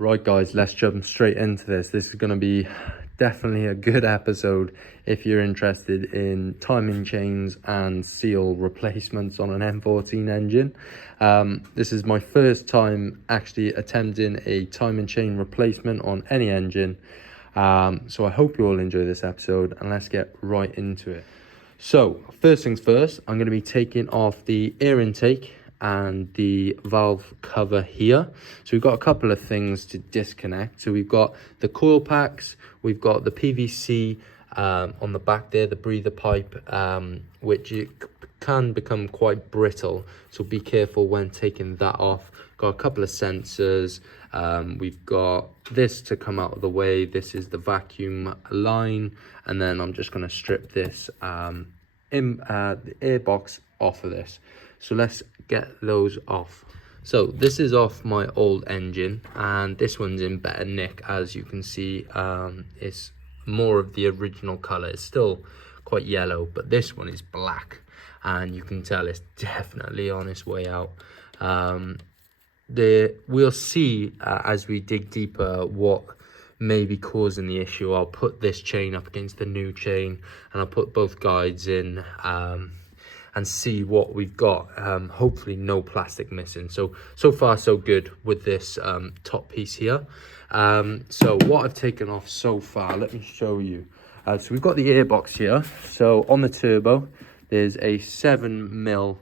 Right guys, let's jump straight into this. This is going to be definitely a good episode if you're interested in timing chains and seal replacements on an N14 engine. This is my first time actually attempting a timing chain replacement on any engine. So I hope you all enjoy this episode and let's get right into it. So first things first, I'm going to be taking off the air intake and the valve cover here. So we've got a couple of things to disconnect. So we've got the coil packs, we've got the PVC on the back there, the breather pipe, which can become quite brittle, so be careful when taking that off. Got a couple of sensors, we've got this to come out of the way. This is the vacuum line, and then I'm just going to strip this the air box off of this. So let's get those off. So this is off my old engine, and this one's in better nick. As you can see, it's more of the original color. It's still quite yellow, but this one is black, and you can tell it's definitely on its way out. We'll see as we dig deeper what may be causing the issue. I'll put this chain up against the new chain, and I'll put both guides in and see what we've got. Hopefully no plastic missing. So far so good with this top piece here. So what I've taken off so far, let me show you. So we've got the airbox here. So on the turbo there's a 7mm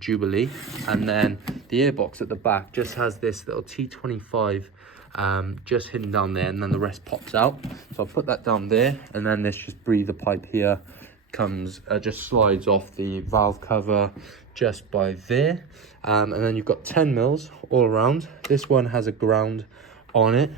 Jubilee, and then the airbox at the back just has this little T25 just hidden down there, and then the rest pops out. So I'll put that down there, and then this just breather pipe here comes just slides off the valve cover just by there, and then you've got 10 mils all around. This one has a ground on it,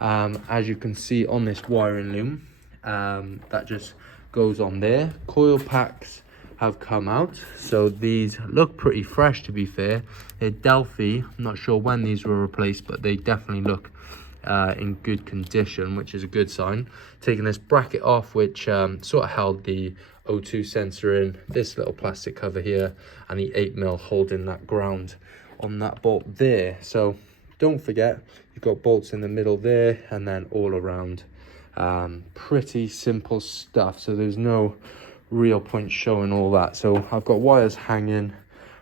as you can see on this wiring loom, that just goes on there. Coil packs have come out, so these look pretty fresh, to be fair. They're Delphi. I'm not sure when these were replaced, but they definitely look in good condition, which is a good sign. Taking this bracket off, which sort of held the O2 sensor in, this little plastic cover here, and the 8mm holding that ground on that bolt there. So don't forget, you've got bolts in the middle there and then all around. Pretty simple stuff, so there's no real point showing all that. So I've got wires hanging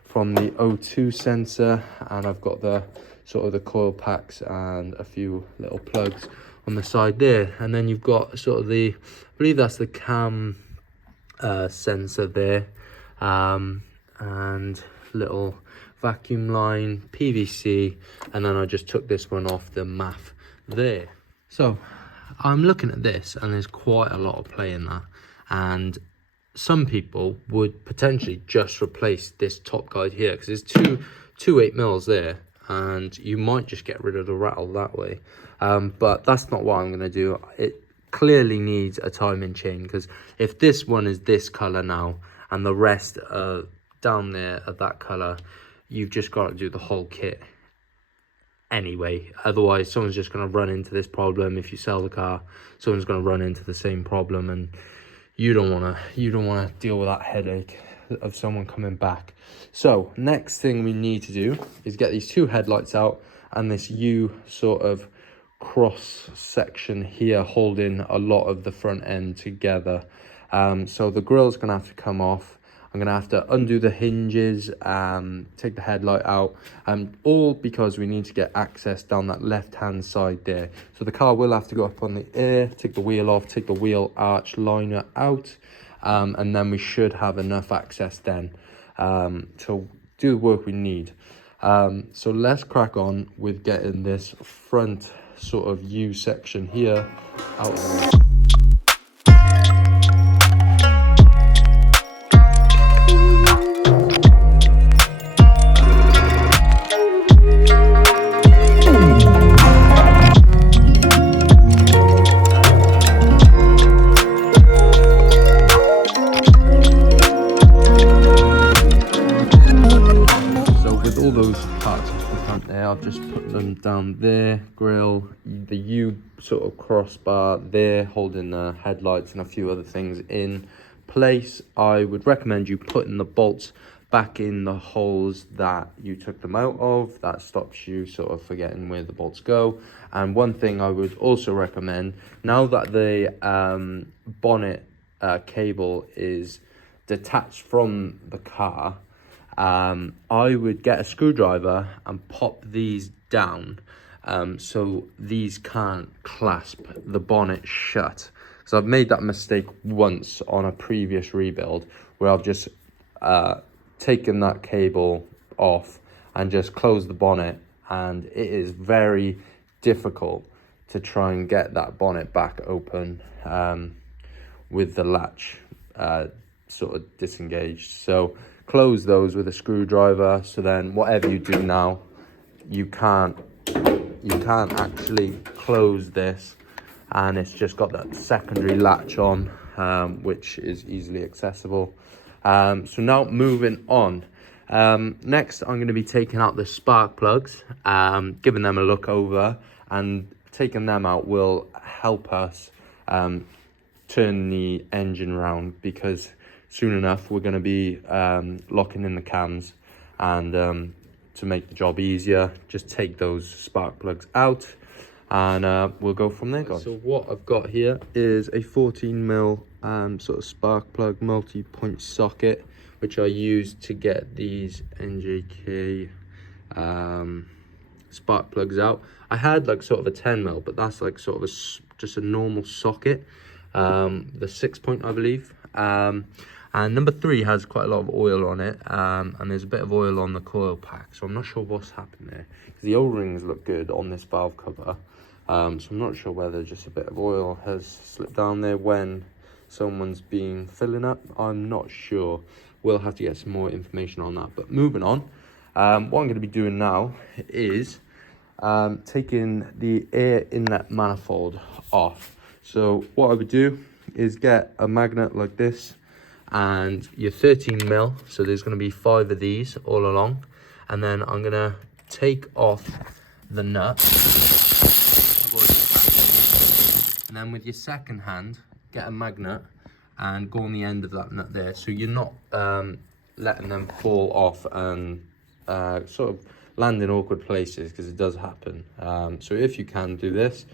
from the O2 sensor, and I've got the sort of the coil packs and a few little plugs on the side there, and then you've got sort of the, I believe that's the cam sensor there, and little vacuum line, PVC, and then I just took this one off the MAF there. So I'm looking at this, and there's quite a lot of play in that, and some people would potentially just replace this top guide here, because there's two 8mm there, and you might just get rid of the rattle that way. But that's not what I'm going to do. It clearly needs a timing chain, because if this one is this color now and the rest down there are that color, you've just got to do the whole kit anyway. Otherwise someone's just going to run into this problem. If you sell the car, someone's going to run into the same problem, and you don't want to deal with that headache of someone coming back. So next thing we need to do is get these two headlights out, and this U sort of cross section here holding a lot of the front end together. So the grille's gonna have to come off. I'm gonna have to undo the hinges, take the headlight out, all because we need to get access down that left hand side there. So the car will have to go up on the air, take the wheel off, take the wheel arch liner out, and then we should have enough access then to do the work we need. So let's crack on with getting this front sort of U section here out of the way. All those parts of the front there, I've just put them down there. Grill, the U sort of crossbar there holding the headlights and a few other things in place. I would recommend you putting the bolts back in the holes that you took them out of. That stops you sort of forgetting where the bolts go. And one thing I would also recommend, now that the bonnet cable is detached from the car, I would get a screwdriver and pop these down so these can't clasp the bonnet shut. So I've made that mistake once on a previous rebuild where I've just taken that cable off and just closed the bonnet, and it is very difficult to try and get that bonnet back open with the latch sort of disengaged. So close those with a screwdriver, so then whatever you do now, you can't actually close this, and it's just got that secondary latch on, which is easily accessible. So now moving on, next I'm going to be taking out the spark plugs, giving them a look over, and taking them out will help us turn the engine around, because soon enough we're going to be locking in the cams, and to make the job easier, just take those spark plugs out, and we'll go from there, guys. So what I've got here is a 14mm sort of spark plug multi-point socket, which I used to get these NJK spark plugs out. I had like sort of a 10mm, but that's like sort of just a normal socket, the 6-point, I believe. And number 3 has quite a lot of oil on it, and there's a bit of oil on the coil pack, so I'm not sure what's happened there, because the O-rings look good on this valve cover, so I'm not sure whether just a bit of oil has slipped down there when someone's been filling up. I'm not sure. We'll have to get some more information on that. But moving on, what I'm going to be doing now is taking the air inlet manifold off. So what I would do is get a magnet like this, and your 13mm, so there's going to be 5 of these all along, and then I'm going to take off the nut, and then with your second hand get a magnet and go on the end of that nut there, so you're not letting them fall off and sort of land in awkward places, because it does happen. So if you can do this,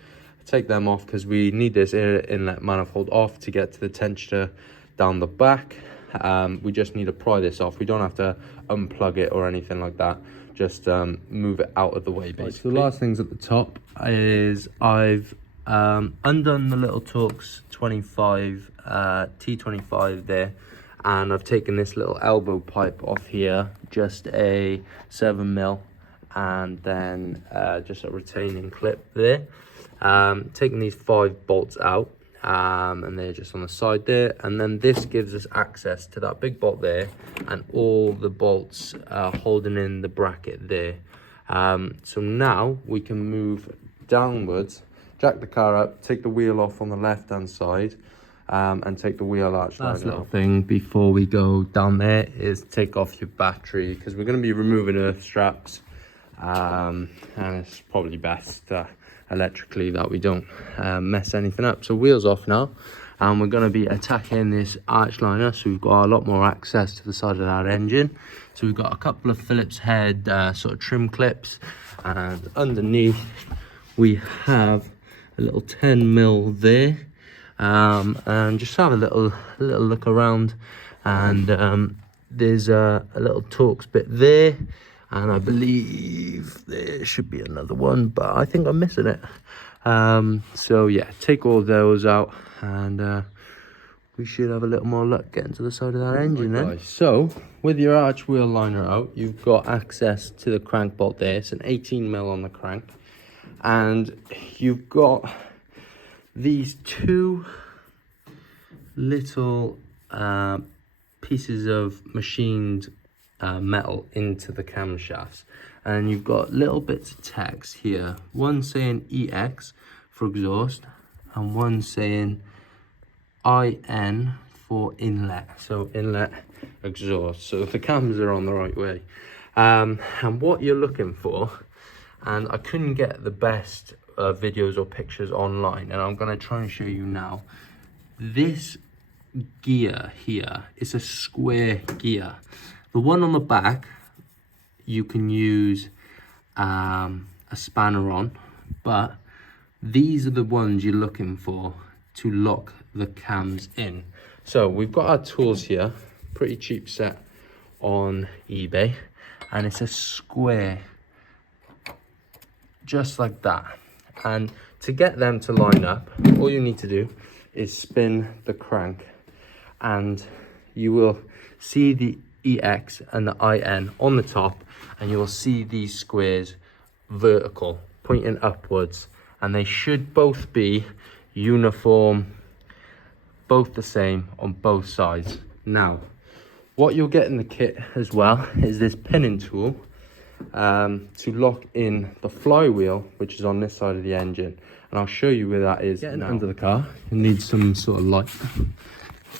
take them off, because we need this air inlet manifold off to get to the tensioner down the back. We just need to pry this off. We don't have to unplug it or anything like that, just move it out of the way, basically. So the last things at the top is I've undone the little Torx 25 T25 there, and I've taken this little elbow pipe off here, just a 7mm, and then just a retaining clip there. Taking these 5 bolts out, and they're just on the side there, and then this gives us access to that big bolt there and all the bolts holding in the bracket there. So now we can move downwards, jack the car up, take the wheel off on the left hand side, and take the wheel arch line. Last little thing before we go down there is take off your battery, because we're going to be removing earth straps, and it's probably best electrically that we don't mess anything up. So wheels off now, and we're going to be attacking this arch liner, so we've got a lot more access to the side of our engine. So we've got a couple of Phillips head sort of trim clips, and underneath we have a little 10mm there, and just have a little look around, and there's a little Torx bit there, and I believe there should be another one, but I think I'm missing it. So yeah, take all those out, and we should have a little more luck getting to the side of that engine then. So with your arch wheel liner out, you've got access to the crank bolt there. It's an 18mm on the crank, and you've got these 2 little pieces of machined metal into the camshafts, and you've got little bits of text here, one saying EX for exhaust and one saying IN for inlet, so inlet exhaust. So the cams are on the right way, and what you're looking for, and I couldn't get the best videos or pictures online, and I'm going to try and show you now. This gear here is a square gear, The one on the back, you can use a spanner on, but these are the ones you're looking for to lock the cams in. So we've got our tools here, pretty cheap set on eBay, and it's a square just like that. And to get them to line up, all you need to do is spin the crank, and you will see the EX and the IN on the top, and you will see these squares vertical pointing upwards, and they should both be uniform, both the same on both sides. Now, what you'll get in the kit as well is this pinning tool to lock in the flywheel, which is on this side of the engine, and I'll show you where that is. Getting under the car, you need some sort of light,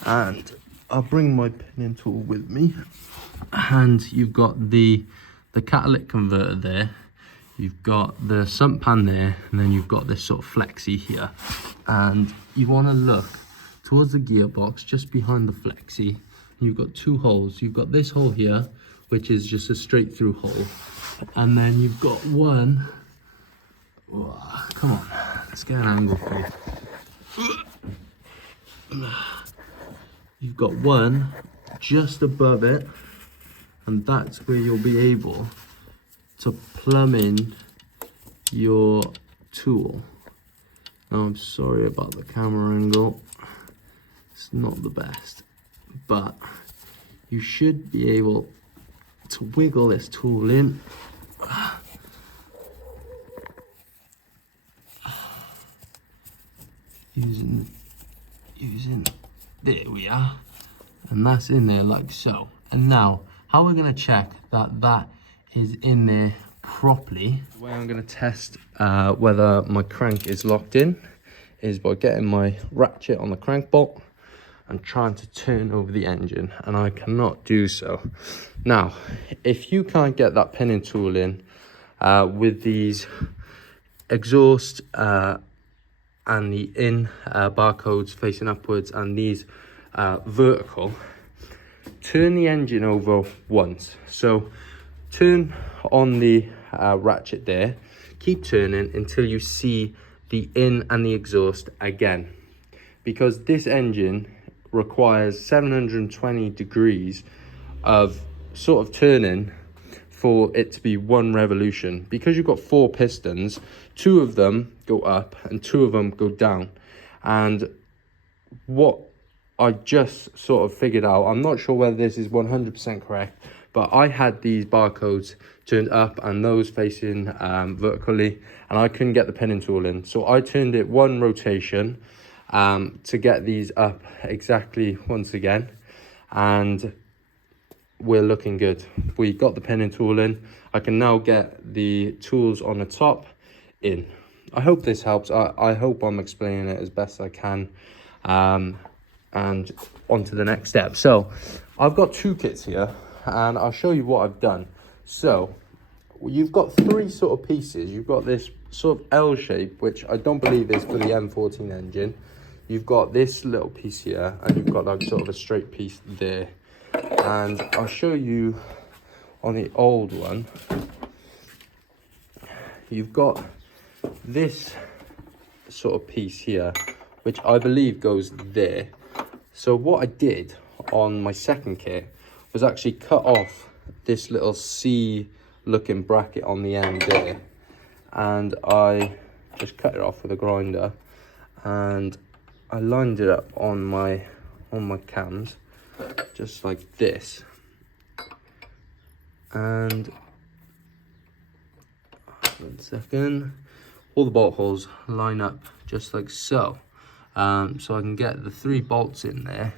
and I'll bring my pinning tool with me. And you've got the catalytic converter there, you've got the sump pan there, and then you've got this sort of flexi here, and you want to look towards the gearbox just behind the flexi. You've got two holes. You've got this hole here, which is just a straight through hole, and then you've got one, oh, come on, let's get an angle for you. You've got one just above it, and that's where you'll be able to plumb in your tool. Now, I'm sorry about the camera angle, it's not the best, but you should be able to wiggle this tool in. Using, there we are, and that's in there like so. And now, how we're going to check that that is in there properly, the way I'm going to test whether my crank is locked in is by getting my ratchet on the crank bolt and trying to turn over the engine, and I cannot do so. Now, if you can't get that pinning tool in with these exhaust and the in barcodes facing upwards and these vertical, turn the engine over once. So turn on the ratchet there, keep turning until you see the in and the exhaust again, because this engine requires 720 degrees of sort of turning for it to be one revolution. Because you've got 4 pistons, 2 of them go up and 2 of them go down. And what I just sort of figured out, I'm not sure whether this is 100% correct, but I had these barcodes turned up and those facing vertically, and I couldn't get the pinning tool in. So I turned it 1 rotation to get these up exactly once again, and we're looking good. We got the pinning tool in. I can now get the tools on the top in. I hope this helps. I hope I'm explaining it as best I can. And on to the next step. So I've got 2 kits here, and I'll show you what I've done. So you've got 3 sort of pieces. You've got this sort of L shape, which I don't believe is for the N14 engine. You've got this little piece here, and you've got like sort of a straight piece there. And I'll show you on the old one, you've got this sort of piece here, which I believe goes there. So what I did on my second kit was actually cut off this little C looking bracket on the end there, and I just cut it off with a grinder, and I lined it up on my cams just like this, and 1 second, all the bolt holes line up just like so. So I can get the 3 bolts in there,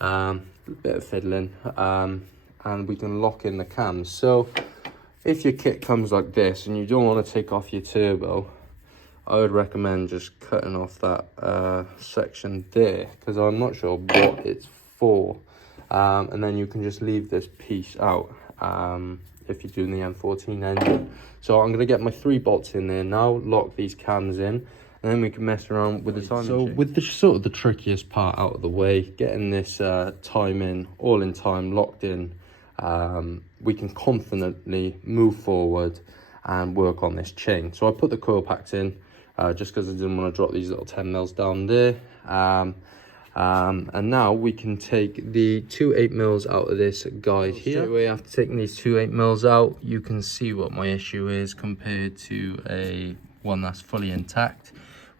a bit of fiddling, and we can lock in the cams. So if your kit comes like this and you don't want to take off your turbo, I would recommend just cutting off that section there, because I'm not sure what it's for. And then you can just leave this piece out if you're doing the N14 engine. So I'm going to get my 3 bolts in there now, lock these cams in, and then we can mess around with the timing. So with the sort of the trickiest part out of the way, getting this timing all in time locked in, we can confidently move forward and work on this chain. So I put the coil packs in just because I didn't want to drop these little 10 mils down there. And now we can take the two 8 mils out of this guide here. Straight away after taking these two 8 mils out, you can see what my issue is compared to a one that's fully intact.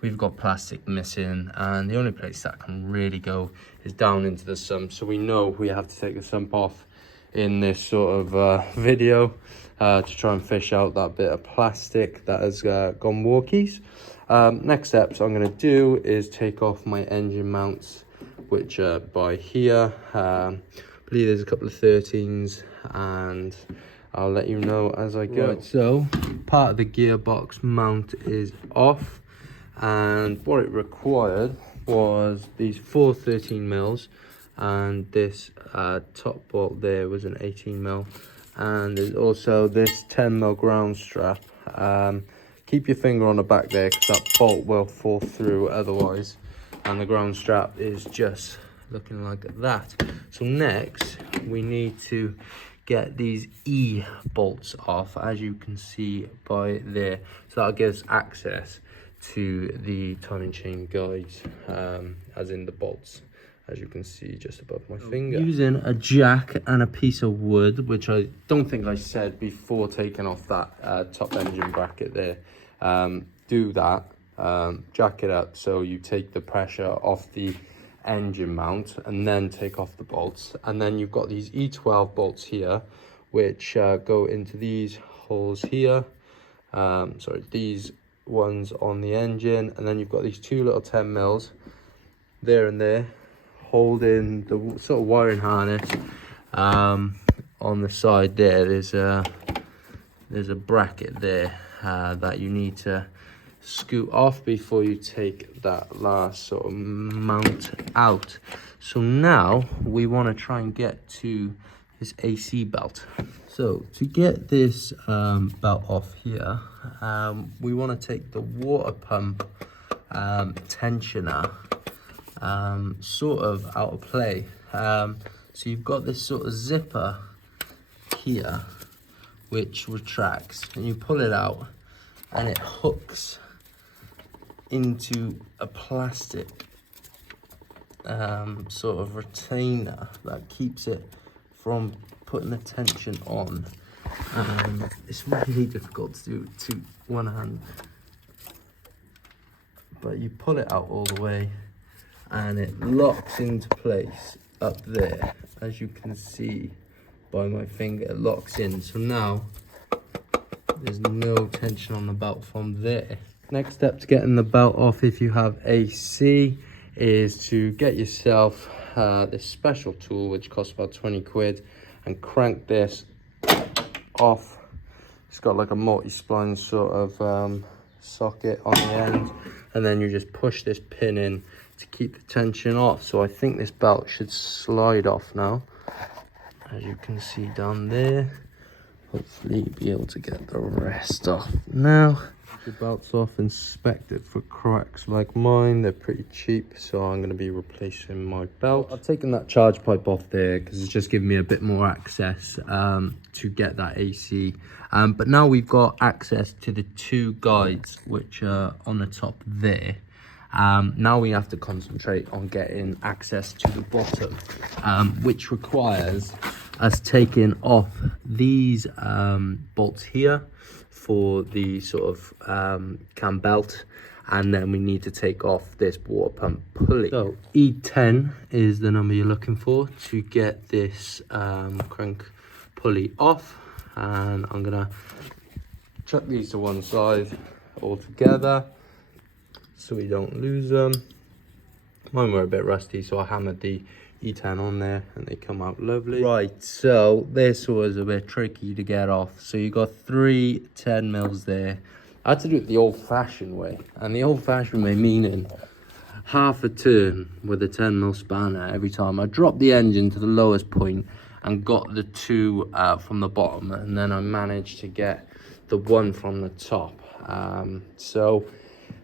We've got plastic missing, and the only place that can really go is down into the sump. So we know we have to take the sump off in this sort of video to try and fish out that bit of plastic that has gone walkies. Next steps I'm going to do is take off my engine mounts, which are by here. I believe there's a couple of 13s, and I'll let you know as I go. Right, so part of the gearbox mount is off, and what it required was these 4 13 mils, and this top bolt there was an 18 mil, and there's also this 10 mil ground strap. Keep your finger on the back there because that bolt will fall through otherwise, and the ground strap is just looking like that. So next we need to get these E bolts off, as you can see by there. So that gives access to the timing chain guides, as in the bolts, as you can see just above my finger. Using a jack and a piece of wood, which I don't think I said before taking off that top engine bracket there. Do that, jack it up so you take the pressure off the engine mount, and then take off the bolts. And then you've got these E12 bolts here, which go into these holes here, sorry, these ones on the engine, and then you've got these two little 10 mils there and there holding the sort of wiring harness. On the side there, there's a bracket there that you need to scoot off before you take that last sort of mount out. So now we want to try and get to this AC belt. So to get this belt off here, we want to take the water pump tensioner sort of out of play. So you've got this sort of zipper here which retracts, and you pull it out and it hooks into a plastic sort of retainer that keeps it from putting the tension on. It's really difficult to do to one hand, but you pull it out all the way and it locks into place up there, as you can see by my finger. It locks in, so now there's no tension on the belt from there. Next step to getting the belt off if you have AC is to get yourself this special tool which costs about 20 quid, and crank this off. It's got like a multi-spline sort of socket on the end, and then you just push this pin in to keep the tension off. So I think this belt should slide off now, as you can see down there. Hopefully you'll be able to get the rest off now. Your belt's off, inspect it for cracks like mine. They're pretty cheap, so I'm going to be replacing my belt. I've taken that charge pipe off there because it's just giving me a bit more access to get that AC. But now we've got access to the two guides which are on the top there. Now we have to concentrate on getting access to the bottom, which requires us taking off these bolts here for the sort of cam belt, and then we need to take off this water pump pulley. So E10 is the number you're looking for to get this crank pulley off, and I'm gonna chuck these to one side all together so we don't lose them. Mine were a bit rusty, so I hammered the E10 on there and they come out lovely. Right, so this was a bit tricky to get off. So you got 3 10 mils there. I had to do it the old-fashioned way, and the old-fashioned way meaning half a turn with a 10 mil spanner every time. I dropped the engine to the lowest point and got the 2 from the bottom, and then I managed to get the 1 from the top. So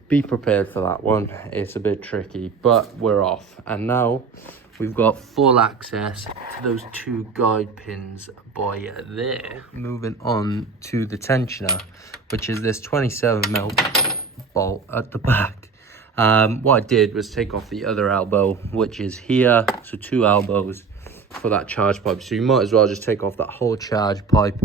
be prepared for that one. It's a bit tricky, but we're off. And now we've got full access to those 2 guide pins by there. Moving on to the tensioner, which is this 27mm bolt at the back. What I did was take off the other elbow, which is here, so 2 elbows for that charge pipe. So you might as well just take off that whole charge pipe.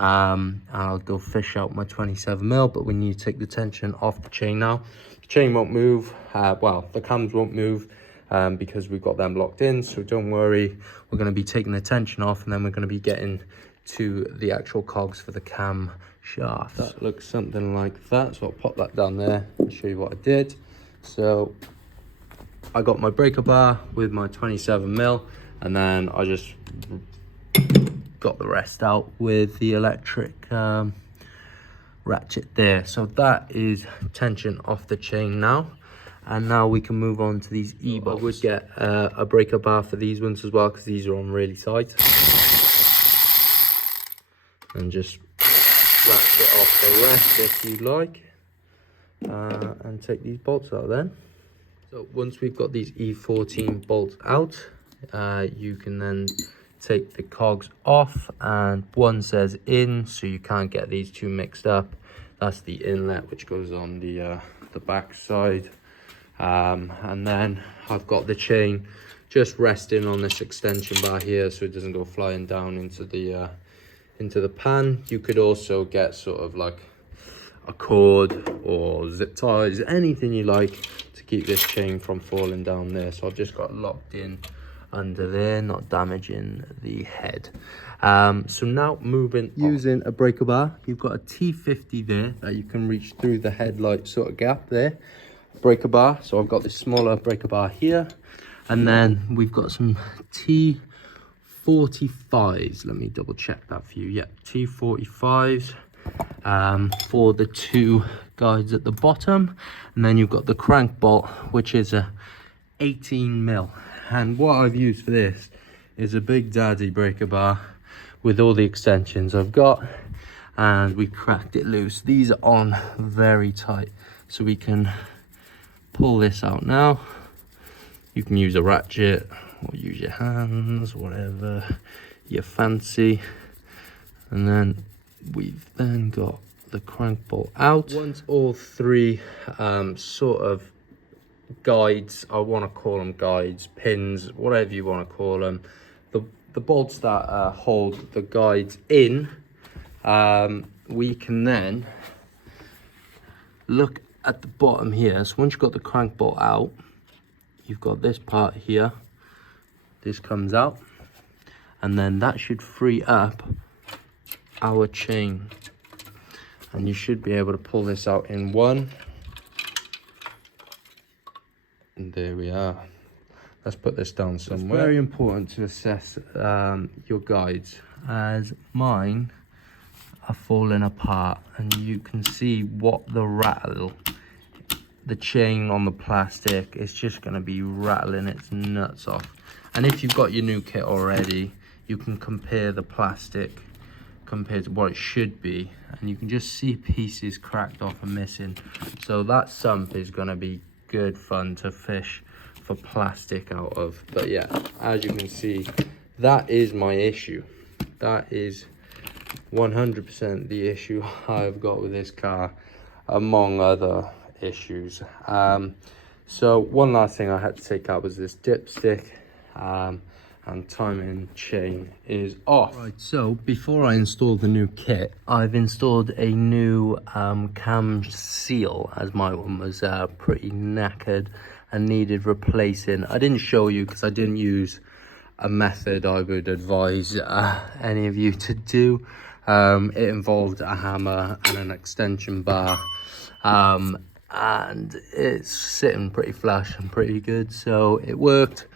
And I'll go fish out my 27mm, but we need to take the tension off the chain now. The chain won't move, well, the cams won't move because we've got them locked in, so don't worry. We're going to be taking the tension off, and then we're going to be getting to the actual cogs for the cam shaft. That looks something like that, so I'll pop that down there and show you what I did. So I got my breaker bar with my 27mm, and then I just got the rest out with the electric ratchet there. So that is tension off the chain now, and now we can move on to these e-bolts. I would get a breaker bar for these ones as well, because these are on really tight, and just ratchet off the rest if you like, and take these bolts out then. So once we've got these E14 bolts out, you can then take the cogs off, and one says in, so you can't get these two mixed up. That's the inlet, which goes on the back side. And then I've got the chain just resting on this extension bar here, so it doesn't go flying down into the pan. You could also get sort of like a cord or zip ties, anything you like to keep this chain from falling down there. So I've just got locked in under there, not damaging the head. So now moving using a breaker bar, you've got a T50 there that you can reach through the headlight sort of gap there. Breaker bar, so I've got this smaller breaker bar here, and then we've got some T45s. Let me double check that for you. Yeah, T45s for the 2 guides at the bottom, and then you've got the crank bolt, which is a 18mm. And what I've used for this is a big daddy breaker bar with all the extensions I've got, and we cracked it loose. These are on very tight, so we can pull this out now. You can use a ratchet or use your hands, whatever you fancy. And then we've then got the crank bolt out. Once all 3 sort of guides, I want to call them guides, pins, whatever you want to call them, the bolts that hold the guides in, we can then look at the bottom here. So once you've got the crank bolt out, you've got this part here, this comes out, and then that should free up our chain, and you should be able to pull this out in one. And there we are. Let's put this down somewhere. It's very important to assess your guides, as mine are falling apart, and you can see what the chain on the plastic is just going to be rattling its nuts off. And if you've got your new kit already, you can compare the plastic compared to what it should be, and you can just see pieces cracked off and missing. So that sump is going to be good fun to fish for plastic out of. But yeah, as you can see, that is my issue. That is 100% the issue I've got with this car, among other issues. So one last thing I had to take out was this dipstick, and timing chain is off. Right, so before I install the new kit, I've installed a new cam seal, as my one was pretty knackered and needed replacing. I didn't show you because I didn't use a method I would advise any of you to do. It involved a hammer and an extension bar, and it's sitting pretty flush and pretty good, so it worked.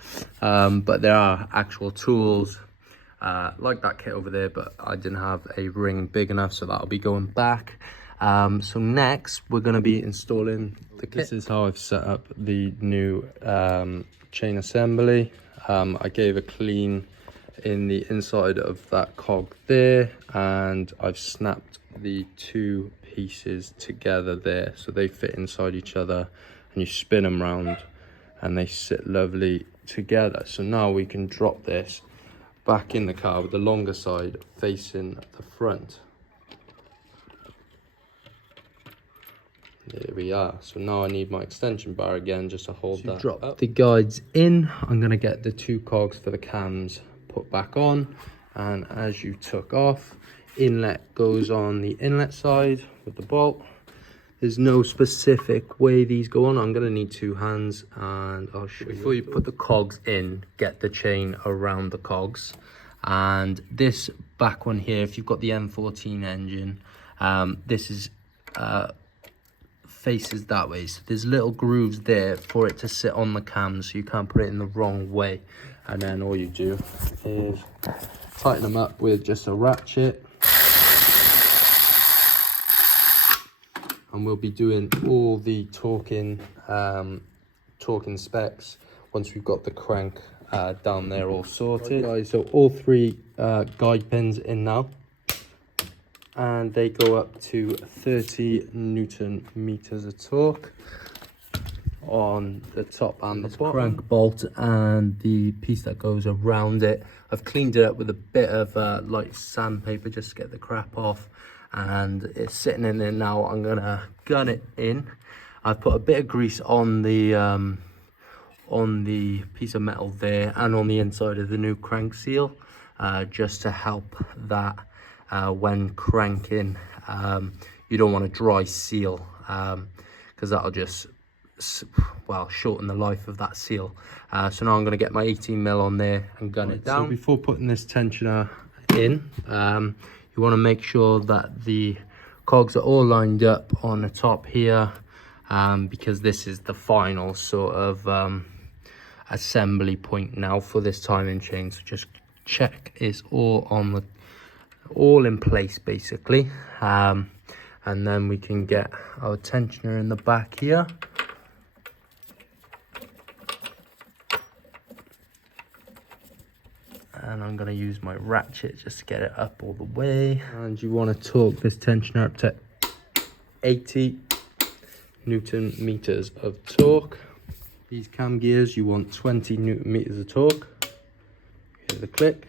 But there are actual tools like that kit over there, but I didn't have a ring big enough, so that'll be going back. So next we're going to be installing the kit. This is how I've set up the new chain assembly. I gave a clean in the inside of that cog there, and I've snapped the 2 pieces together there so they fit inside each other, and you spin them round and they sit lovely together. So now we can drop this back in the car with the longer side facing the front. There we are. So now I need my extension bar again just to hold that drop up. The guides in, I'm going to get the 2 cogs for the cams put back on, and as you took off, inlet goes on the inlet side with the bolt. There's no specific way these go on. I'm going to need 2 hands, and I'll show you. Before you put the cogs in, get the chain around the cogs. And this back one here, if you've got the N14 engine, this is faces that way, so there's little grooves there for it to sit on the cams, so you can't put it in the wrong way. And then all you do is tighten them up with just a ratchet, and we'll be doing all the torquing specs once we've got the crank down there all sorted. Right, guys, so all 3 guide pins in now, and they go up to 30 Newton meters of torque on the top and the bottom. Crank bolt and the piece that goes around it, I've cleaned it up with a bit of light sandpaper just to get the crap off, and it's sitting in there now. I'm gonna gun it in. I've put a bit of grease on the piece of metal there and on the inside of the new crank seal, just to help that when cranking. You don't want a dry seal, because that'll just shorten the life of that seal. So now I'm going to get my 18mm on there and gun it down. So before putting this tensioner in, you want to make sure that the cogs are all lined up on the top here, because this is the final sort of assembly point now for this timing chain. So just check it's all in place basically, and then we can get our tensioner in the back here. And I'm going to use my ratchet just to get it up all the way. And you want to torque this tensioner up to 80 Newton meters of torque. These cam gears, you want 20 Newton meters of torque. Hear the click.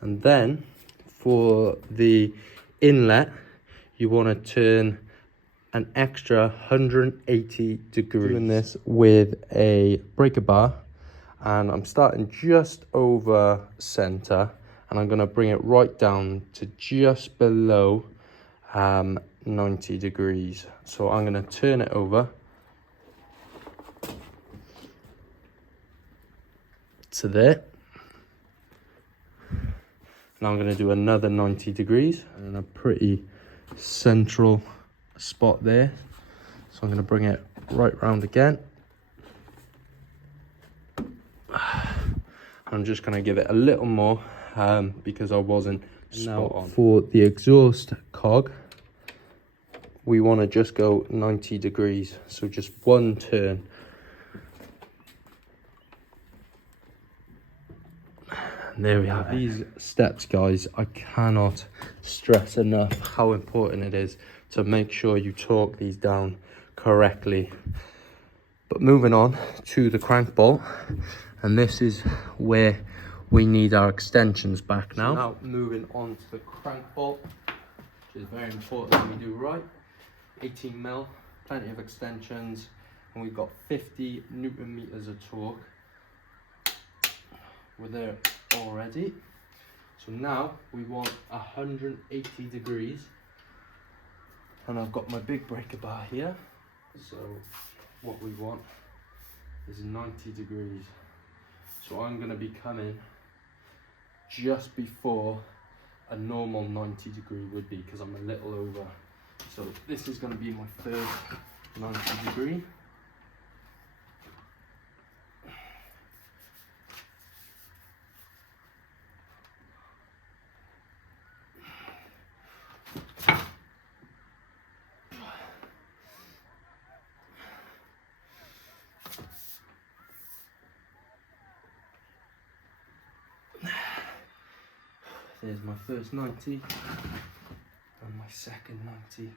And then for the inlet, you want to turn an extra 180 degrees. Doing this with a breaker bar, and I'm starting just over center, and I'm going to bring it right down to just below 90 degrees. So I'm going to turn it over to there. Now I'm going to do another 90 degrees and a pretty central spot there. So I'm going to bring it right round again. I'm just going to give it a little more because I wasn't spot on. For the exhaust cog, we want to just go 90 degrees. So just one turn. And there we have these steps, guys. I cannot stress enough how important it is to make sure you torque these down correctly. But moving on to the crank bolt, and this is where we need our extensions back now. So now moving on to the crank bolt, which is very important that we do right. 18mm, plenty of extensions, and we've got 50 Newton meters of torque. We're there already. So now we want 180 degrees, and I've got my big breaker bar here. So what we want is 90 degrees. So I'm going to be coming just before a normal 90 degree would be, because I'm a little over. So this is going to be my first 90 degree. There's my first 90 and my second 90.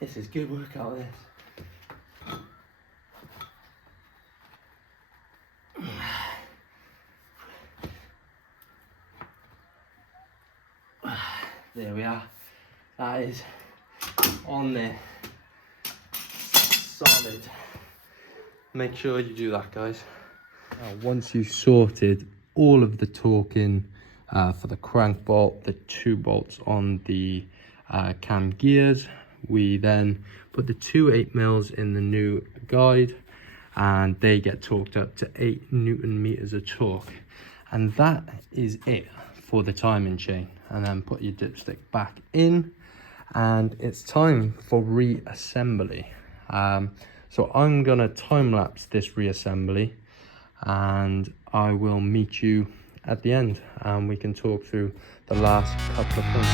This is good workout, this. There we are. That is on there. Solid. Make sure you do that, guys. Now, once you've sorted all of the torquing for the crank bolt, the 2 bolts on the cam gears, we then put the 2 8mm in the new guide, and they get torqued up to 8 Newton meters of torque. And that is it for the timing chain. And then put your dipstick back in, and it's time for reassembly. So I'm gonna time lapse this reassembly, and I will meet you at the end, and we can talk through the last couple of points.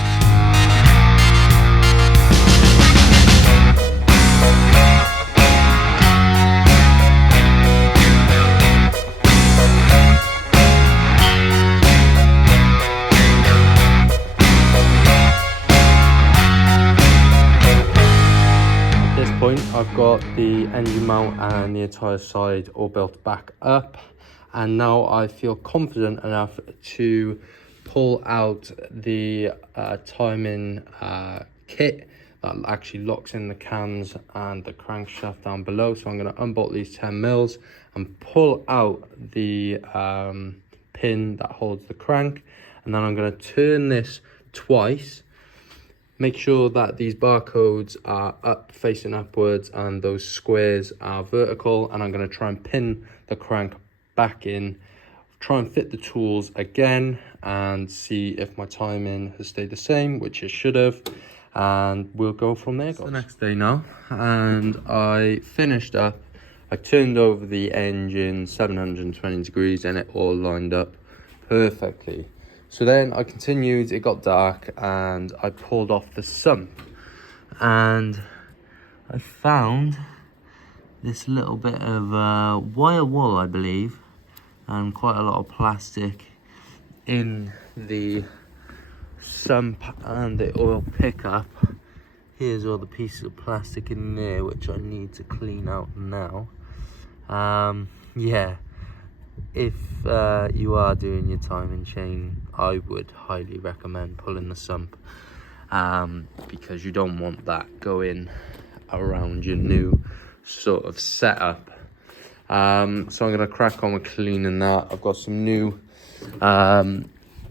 I've got the engine mount and the entire side all built back up, and now I feel confident enough to pull out the timing kit that actually locks in the cams and the crankshaft down below. So I'm going to unbolt these 10mm and pull out the pin that holds the crank, and then I'm going to turn this twice. Make sure that these barcodes are up, facing upwards, and those squares are vertical. And I'm going to try and pin the crank back in, try and fit the tools again, and see if my timing has stayed the same, which it should have. And we'll go from there. It's the next day now, and I finished up. I turned over the engine 720 degrees, and it all lined up perfectly. So then I continued, it got dark, and I pulled off the sump, and I found this little bit of wire wool, I believe, and quite a lot of plastic in the sump and the oil pickup. Here's all the pieces of plastic in there, which I need to clean out now. Yeah. If you are doing your timing chain, I would highly recommend pulling the sump, because you don't want that going around your new sort of setup. So I'm going to crack on with cleaning that. I've got some new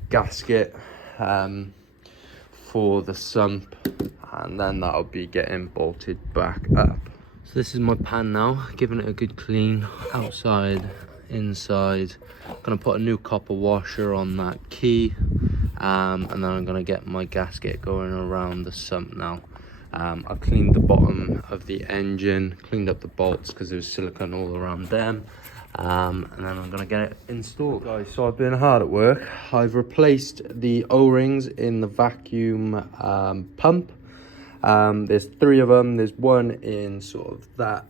gasket for the sump, and then that'll be getting bolted back up. So this is my pan now, giving it a good clean outside, inside. I'm gonna put a new copper washer on that key, and then I'm gonna get my gasket going around the sump now. I've cleaned the bottom of the engine, cleaned up the bolts because there was silicone all around them, and then I'm gonna get it installed, guys. So I've been hard at work. I've replaced the O-rings in the vacuum pump. There's 3 of them. There's one in sort of that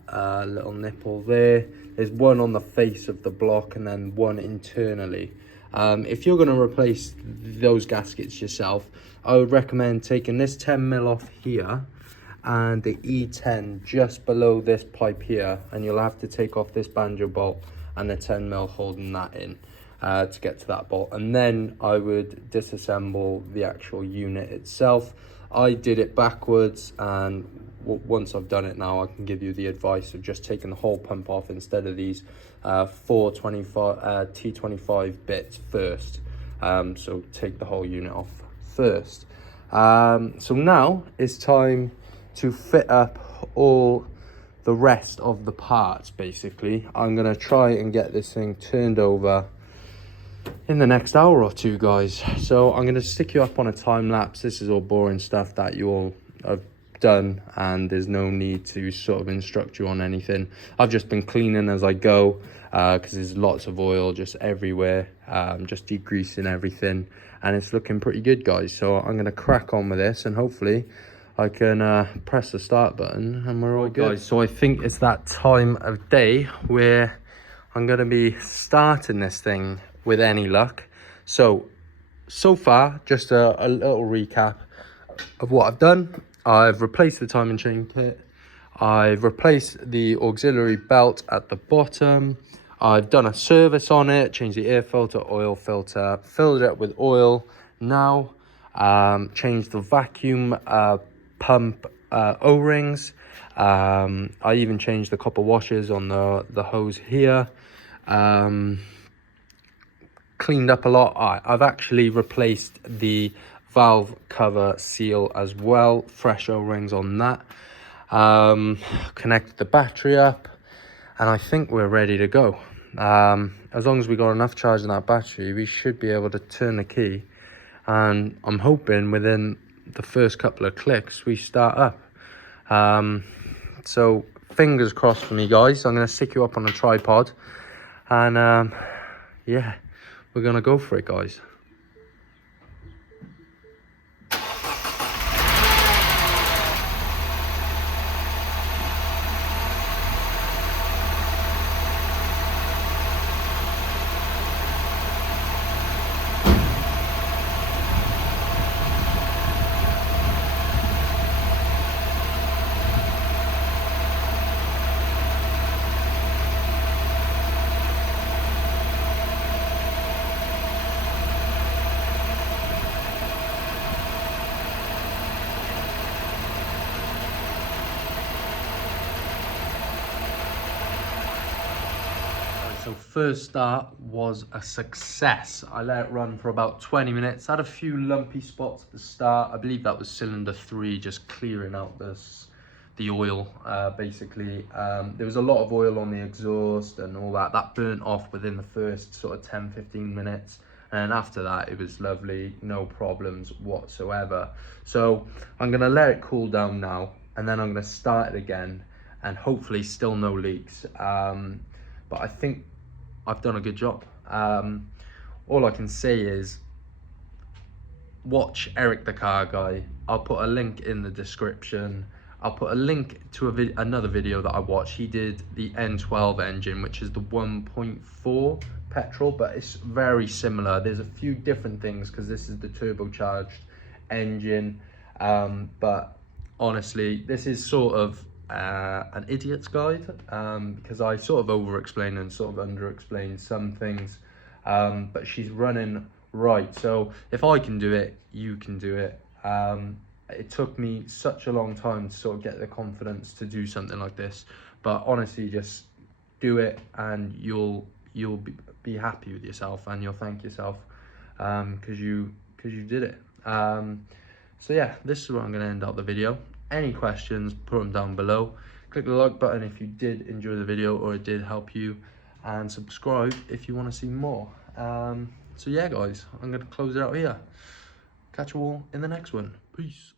little nipple there. There's one on the face of the block, and then one internally. If you're going to replace those gaskets yourself, I would recommend taking this 10mm off here and the E10 just below this pipe here, and you'll have to take off this banjo bolt and the 10mm holding that in to get to that bolt, and then I would disassemble the actual unit itself. I did it backwards, and once I've done it now, I can give you the advice of just taking the whole pump off instead of these 425 T25 bits first. So take the whole unit off first. So now it's time to fit up all the rest of the parts. Basically, I'm gonna try and get this thing turned over in the next hour or two, guys. So I'm gonna stick you up on a time lapse. This is all boring stuff that you all have done, and there's no need to sort of instruct you on anything. I've just been cleaning as I go, because there's lots of oil just everywhere, just degreasing everything, and it's looking pretty good, guys. So I'm gonna crack on with this, and hopefully I can press the start button and we're all good, guys. So I think it's that time of day where I'm gonna be starting this thing with any luck. So far, just a little recap of what I've done. I've replaced the timing chain kit. I've replaced the auxiliary belt at the bottom. I've done a service on it, changed the air filter, oil filter, filled it up with oil. Now, changed the vacuum pump O-rings. I even changed the copper washers on the hose here. Cleaned up a lot. I've actually replaced the valve cover seal as well, fresh O-rings on that. Connected the battery up, and I think we're ready to go. As long as we got enough charge in that battery, we should be able to turn the key, and I'm hoping within the first couple of clicks we start up. So fingers crossed for me, guys. I'm going to stick you up on a tripod, and yeah, we're gonna go for it, guys. So first start was a success. I let it run for about 20 minutes. Had a few lumpy spots at the start. I believe that was cylinder 3, just clearing out the oil, basically. There was a lot of oil on the exhaust and all that. That burnt off within the first sort of 10-15 minutes. And after that, it was lovely, no problems whatsoever. So I'm gonna let it cool down now, and then I'm gonna start it again, and hopefully still no leaks. But I think I've done a good job. All I can say is watch Eric the Car Guy. I'll put a link in the description. I'll put a link to another video that I watched. He did the N12 engine, which is the 1.4 petrol, but it's very similar. There's a few different things because this is the turbocharged engine. But honestly, this is sort of an idiot's guide, because I sort of over-explain and sort of under-explain some things, but she's running right. So if I can do it, you can do it. It took me such a long time to sort of get the confidence to do something like this, but honestly, just do it and you'll be happy with yourself, and you'll thank yourself because you did it. So yeah, this is where I'm going to end up the video. Any questions, put them down below. Click the like button if you did enjoy the video or it did help you, and subscribe if you want to see more. So yeah, guys, I'm going to close it out here. Catch you all in the next one. Peace.